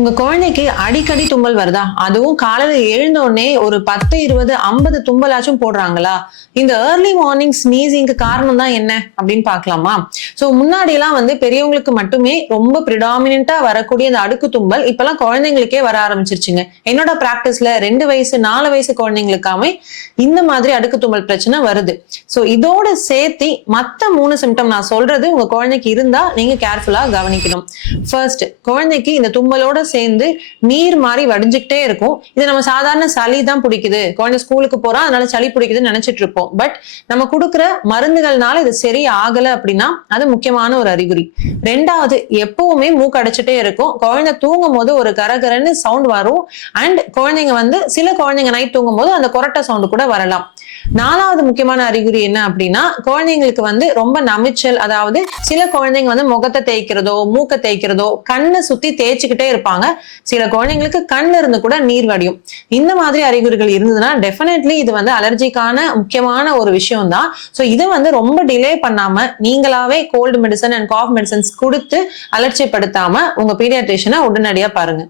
உங்க குழந்தைக்கு அடிக்கடி தும்மல் வருதா? அதுவும் காலையில எழுந்த உடனே ஒரு 10, 20, 50 தும்மலாச்சும் போடுறாங்களா? இந்த ஏர்லி மார்னிங் ஸ்னீசிங்க்கு காரணம் தான் என்ன அப்படின்னு பார்க்கலாமா? சோ முன்னாடி எல்லாம் பெரியவங்களுக்கு மட்டுமே ரொம்ப பிரிடாமினன்ட்டா வரக்கூடிய இந்த அடுக்கு தும்மல் இப்பெல்லாம் குழந்தைங்களுக்கே வர ஆரம்பிச்சிருச்சுங்க. என்னோட பிராக்டிஸ்ல 2 வயசு 4 வயசு குழந்தைங்களுக்காமே இந்த மாதிரி அடுக்கு தும்மல் பிரச்சனை வருது. சோ இதோட சேர்த்து மத்த 3 சிம்டம் நான் சொல்றது உங்க குழந்தைக்கு இருந்தா நீங்க கேர்ஃபுல்லா கவனிக்கணும். ஃபர்ஸ்ட், குழந்தைக்கு இந்த தும்மலோட சேர்ந்து நீர் மாதிரி வடிஞ்சுக்கிட்டே இருக்கும். இது நம்ம சாதாரண சளி தான் பிடிக்குது, குழந்தை ஸ்கூலுக்கு போறா அதனால சளி பிடிக்குதுன்னு நினைச்சிட்டு இருப்போம். பட் நம்ம கொடுக்குற மருந்துகள்னால இது சரி ஆகல அப்படின்னா அது முக்கியமான ஒரு அறிகுறி. ரெண்டாவது, எப்பவுமே மூக்கு அடைச்சிட்டே இருக்கும். குழந்தை தூங்கும் போது ஒரு கரகரன்னு சவுண்ட் வரும். அண்ட் குழந்தைங்க சில குழந்தைங்க நைட் தூங்கும் போது அந்த கொரட்டை சவுண்ட் கூட வரலாம். நாலாவது முக்கியமான அறிகுறி என்ன அப்படின்னா, குழந்தைங்களுக்கு ரொம்ப நமிச்சல், அதாவது சில குழந்தைங்க முகத்தை தேய்க்கிறதோ மூக்க தேய்க்கிறதோ கண்ணை சுத்தி தேய்ச்சிக்கிட்டே இருப்பாங்க. சில குழந்தைங்களுக்கு கண்ல இருந்து கூட நீர் வடியும். இந்த மாதிரி அறிகுறிகள் இருந்ததுன்னா டெஃபினெட்லி இது அலர்ஜிக்கான முக்கியமான ஒரு விஷயம் தான். சோ இது ரொம்ப டிலே பண்ணாம நீங்களாவே cold medicine and cough medicines கொடுத்து அலட்சியப்படுத்தாம உங்க பீடியாட்ரிஷியனை உடனடியா பாருங்க.